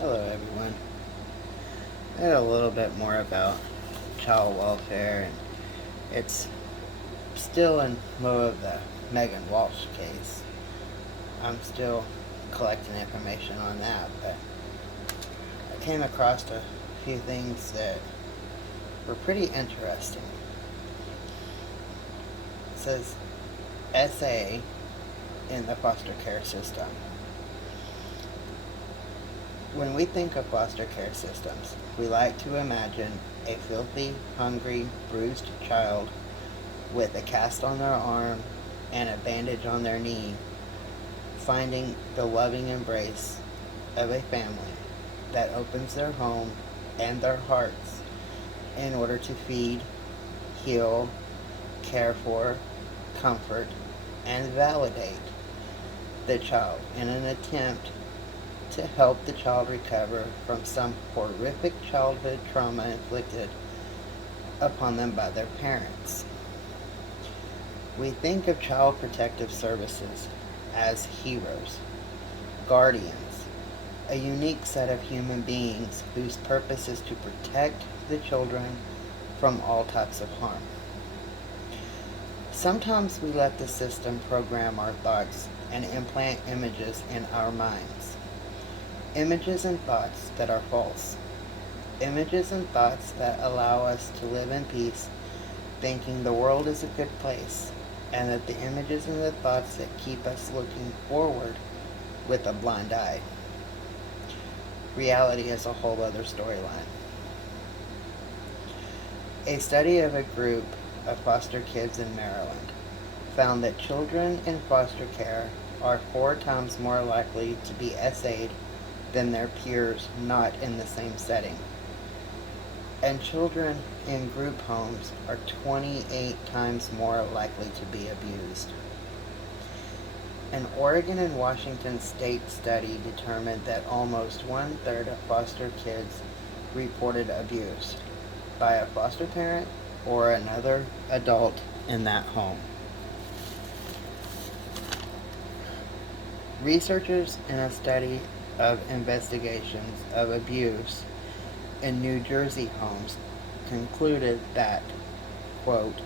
Hello, everyone. I had a little bit more about child welfare, and it's still in lieu of the Megan Walsh case. I'm still collecting information on that, but I came across a few things that were pretty interesting. It says SA in the foster care system. When we think of foster care systems, we like to imagine a filthy, hungry, bruised child with a cast on their arm and a bandage on their knee, finding the loving embrace of a family that opens their home and their hearts in order to feed, heal, care for, comfort, and validate the child in an attempt to help the child recover from some horrific childhood trauma inflicted upon them by their parents. We think of Child Protective Services as heroes, guardians, a unique set of human beings whose purpose is to protect the children from all types of harm. Sometimes we let the system program our thoughts and implant images in our minds. Images and thoughts that are false. Images and thoughts that allow us to live in peace, thinking the world is a good place, and that the images and the thoughts that keep us looking forward with a blind eye. Reality is a whole other storyline. A study of a group of foster kids in Maryland found that children in foster care are 4 times more likely to be SA'd than their peers not in the same setting. And children in group homes are 28 times more likely to be abused. An Oregon and Washington state study determined that almost 1/3 of foster kids reported abuse by a foster parent or another adult in that home. Researchers in a study of investigations of abuse in New Jersey homes concluded that, quote,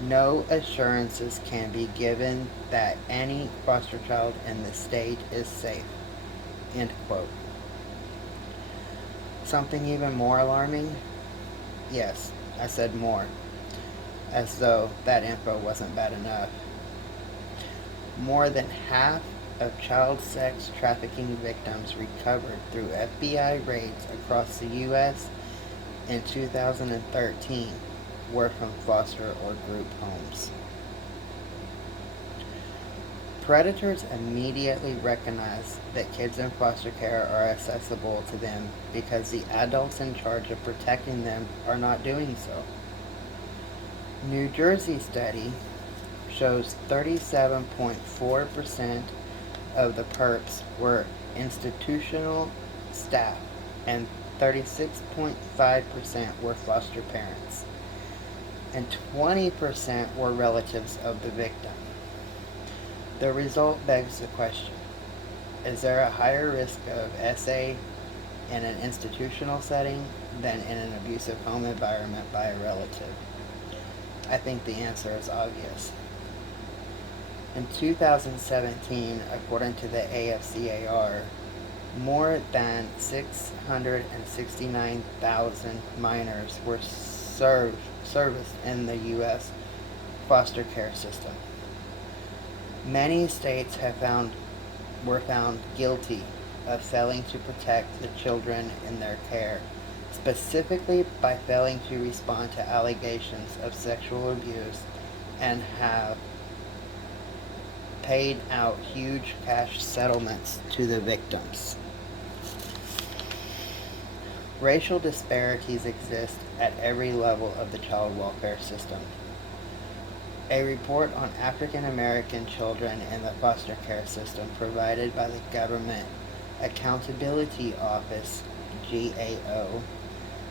no assurances can be given that any foster child in the state is safe, end quote. Something even more alarming? Yes, I said more, as though that info wasn't bad enough. More than half of child sex trafficking victims recovered through FBI raids across the U.S. in 2013 were from foster or group homes. Predators immediately recognize that kids in foster care are accessible to them because the adults in charge of protecting them are not doing so. New Jersey study shows 37.4% of the perps were institutional staff and 36.5% were foster parents, and 20% were relatives of the victim. The result begs the question, is there a higher risk of SA in an institutional setting than in an abusive home environment by a relative? I think the answer is obvious. In 2017, according to the AFCAR, more than 669,000 minors were serviced in the U.S. foster care system. Many states were found guilty of failing to protect the children in their care, specifically by failing to respond to allegations of sexual abuse and have paid out huge cash settlements to the victims. Racial disparities exist at every level of the child welfare system. A report on African American children in the foster care system provided by the Government Accountability Office, GAO,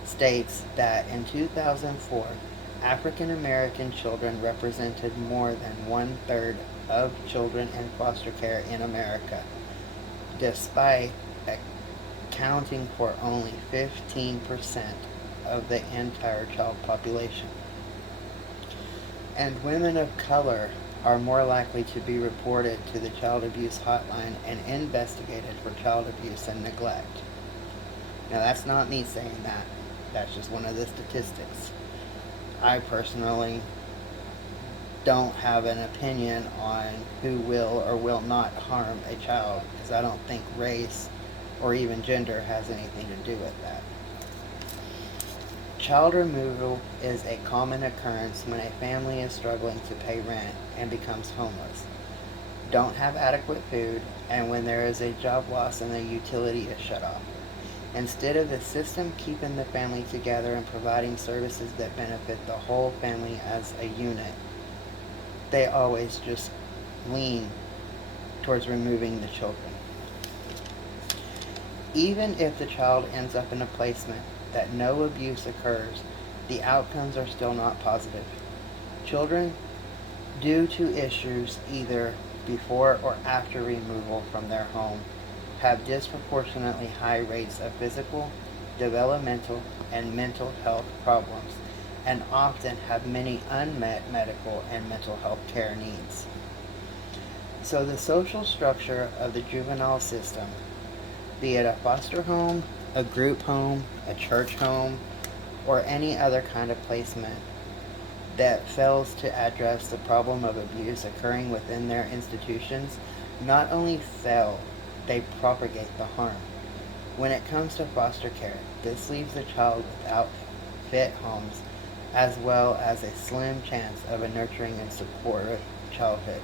states that in 2004, African American children represented more than 1/3 of children in foster care in America, despite a accounting for only 15% of the entire child population. And women of color are more likely to be reported to the child abuse hotline and investigated for child abuse and neglect. Now, that's not me saying that. That's just one of the statistics. I personally don't have an opinion on who will or will not harm a child, because I don't think race or even gender has anything to do with that. Child removal is a common occurrence when a family is struggling to pay rent and becomes homeless, don't have adequate food, and when there is a job loss and the utility is shut off. Instead of the system keeping the family together and providing services that benefit the whole family as a unit, they always just lean towards removing the children. Even if the child ends up in a placement that no abuse occurs, the outcomes are still not positive. Children, due to issues either before or after removal from their home, have disproportionately high rates of physical, developmental, and mental health problems, and often have many unmet medical and mental health care needs. So the social structure of the juvenile system, be it a foster home, a group home, a church home, or any other kind of placement that fails to address the problem of abuse occurring within their institutions, not only fail, they propagate the harm. When it comes to foster care, this leaves the child without fit homes, as well as a slim chance of a nurturing and supportive childhood.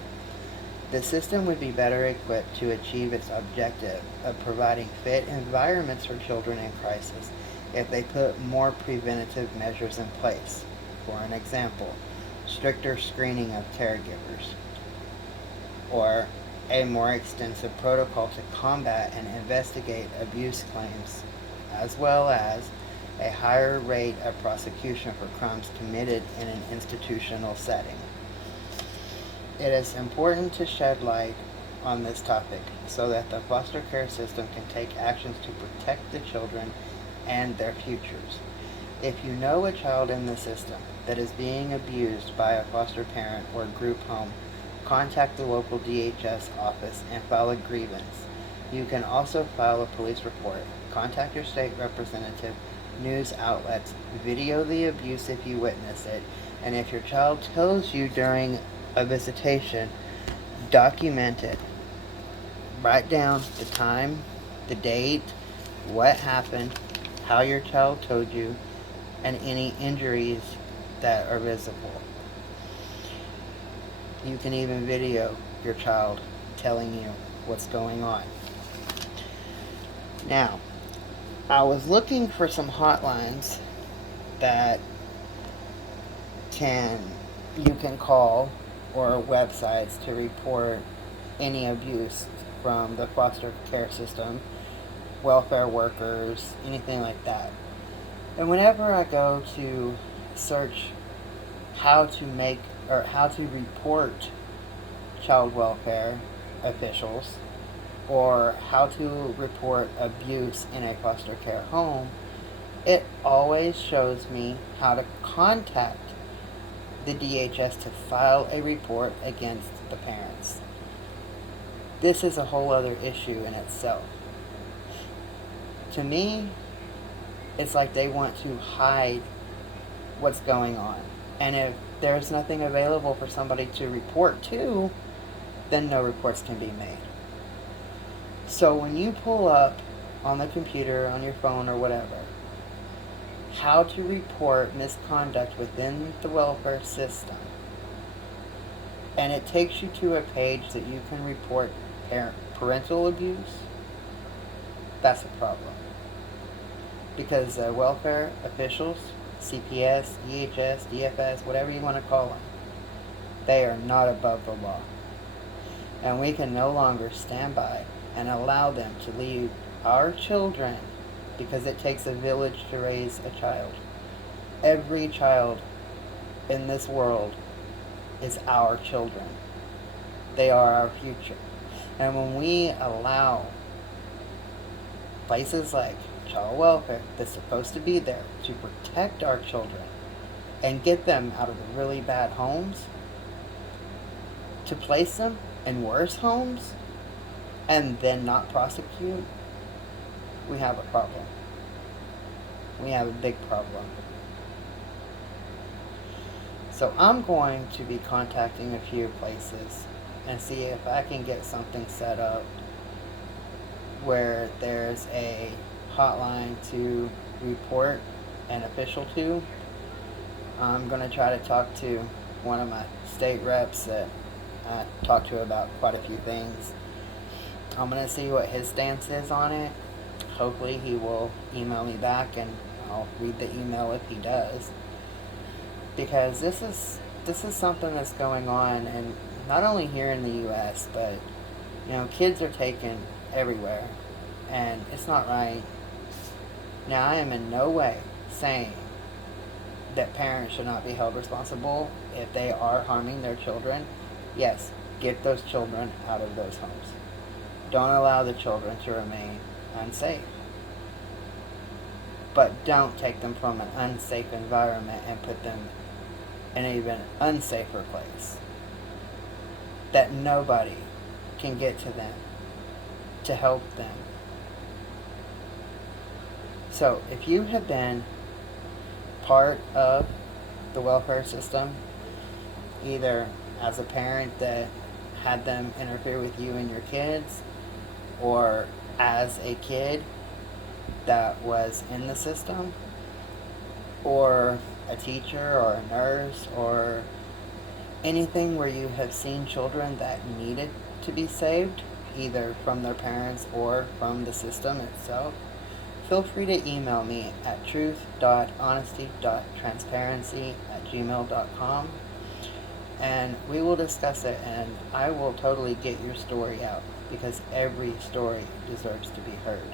The system would be better equipped to achieve its objective of providing fit environments for children in crisis if they put more preventative measures in place. For an example, stricter screening of caregivers, or a more extensive protocol to combat and investigate abuse claims, as well as a higher rate of prosecution for crimes committed in an institutional setting. It is important to shed light on this topic so that the foster care system can take actions to protect the children and their futures. If you know a child in the system that is being abused by a foster parent or group home, contact the local DHS office and file a grievance. You can also file a police report, contact your state representative, news outlets, video the abuse if you witness it, and if your child tells you during a visitation, document it. Write down the time, the date, what happened, how your child told you, and any injuries that are visible. You can even video your child telling you what's going on. Now, I was looking for some hotlines that you can call, or websites to report any abuse from the foster care system, welfare workers, anything like that. And whenever I go to search how to report child welfare officials, or how to report abuse in a foster care home, it always shows me how to contact the DHS to file a report against the parents. This is a whole other issue in itself. To me, it's like they want to hide what's going on. And if there's nothing available for somebody to report to, then no reports can be made. So when you pull up on the computer, on your phone, or whatever, how to report misconduct within the welfare system, and it takes you to a page that you can report parental abuse, that's a problem. Because welfare officials, CPS, DHS, DFS, whatever you want to call them, they are not above the law. And we can no longer stand by and allow them to leave our children, because it takes a village to raise a child. Every child in this world is our children. They are our future. And when we allow Places like child welfare that's supposed to be there to protect our children and get them out of the really bad homes, to place them in worse homes and then not prosecute, we have a problem. We have a big problem. So I'm going to be contacting a few places and see if I can get something set up where there's a hotline to report an official to. I'm going to try to talk to one of my state reps that I talked to about quite a few things. I'm going to see what his stance is on it. Hopefully he will email me back and I'll read the email if he does. Because this is something that's going on, and not only here in the US, but kids are taken everywhere, and it's not right. Now, I am in no way saying that parents should not be held responsible if they are harming their children. Yes, get those children out of those homes. Don't allow the children to remain unsafe. But don't take them from an unsafe environment and put them in an even unsafer place that nobody can get to them to help them. So if you have been part of the welfare system, either as a parent that had them interfere with you and your kids, or as a kid that was in the system, or a teacher or a nurse or anything where you have seen children that needed to be saved, either from their parents or from the system itself, feel free to email me at truth.honesty.transparency@gmail.com, and we will discuss it, and I will totally get your story out, because every story deserves to be heard.